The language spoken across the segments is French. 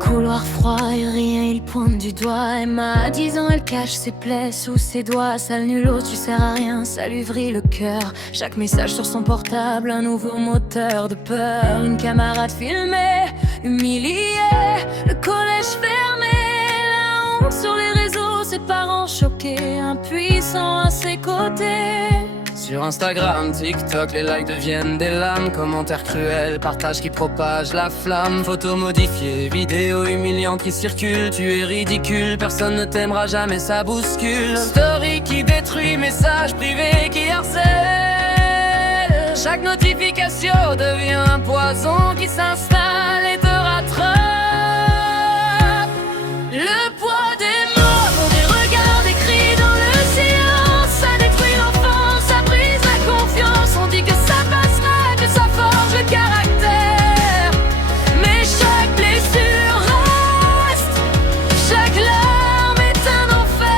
Couloir froid et rien, il pointe du doigt. Emma, à 10 ans, elle cache ses plaies sous ses doigts. Sale nulot, tu sers à rien, ça lui vrille le cœur. Chaque message sur son portable, un nouveau moteur de peur. Une camarade filmée, humiliée, le collège fermé, la honte sur les réseaux, ses parents choqués, impuissants à ses côtés. Sur Instagram, TikTok, les likes deviennent des lames. Commentaires cruels, partages qui propagent la flamme. Photos modifiées, vidéos humiliantes qui circulent. Tu es ridicule, personne ne t'aimera jamais, ça bouscule. Story qui détruit, message privé qui harcèle. Chaque notification devient un poison qui s'installe et te rattrape. Le poids des mots, des regards, des cris dans le silence, ça détruit l'enfance, ça brise la confiance. On dit que ça passera, que ça forge le caractère, mais chaque blessure reste, chaque larme est un enfer.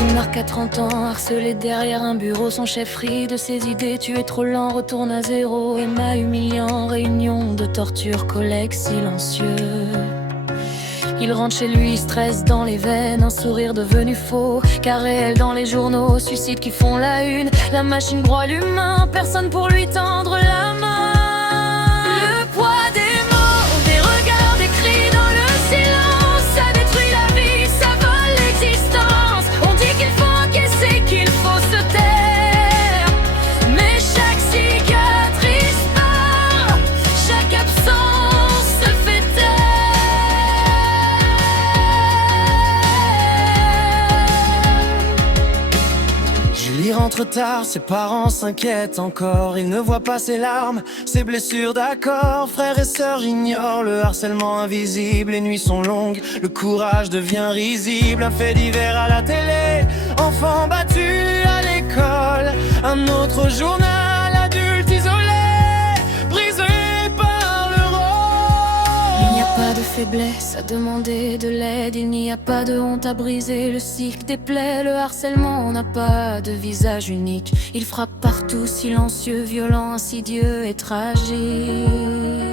Une marque à 30 ans, harcelé derrière un bureau. Son chef rit de ses idées, tu es trop lent, retourne à zéro. Emma humiliant, réunion de torture, collègue silencieux. Il rentre chez lui, stress dans les veines, un sourire devenu faux. Car réel dans les journaux, suicides qui font la une. La machine broie l'humain, personne pour lui tendre la main. Le poids des mots, des regards, des cris dans le silence, ça détruit la vie, ça vole l'existence. On dit qu'il faut encaisser, qu'il faut se taire, mais chaque cicatrice part, chaque absence se fait taire. Julie rentre tard, ses parents s'inquiètent encore. Ils ne voient pas ses larmes, ses blessures d'accord. Frères et sœurs ignorent le harcèlement invisible. Les nuits sont longues, le courage devient risible. Un fait divers à la télé, enfant battu à l'école. Un autre journal, adulte isolé, brisé par le rôle. Il n'y a pas de faiblesse à demander de l'aide, il n'y a pas de honte à briser le cycle des plaies. Le harcèlement n'a pas de visage unique, il frappe partout, silencieux, violent, insidieux et tragique.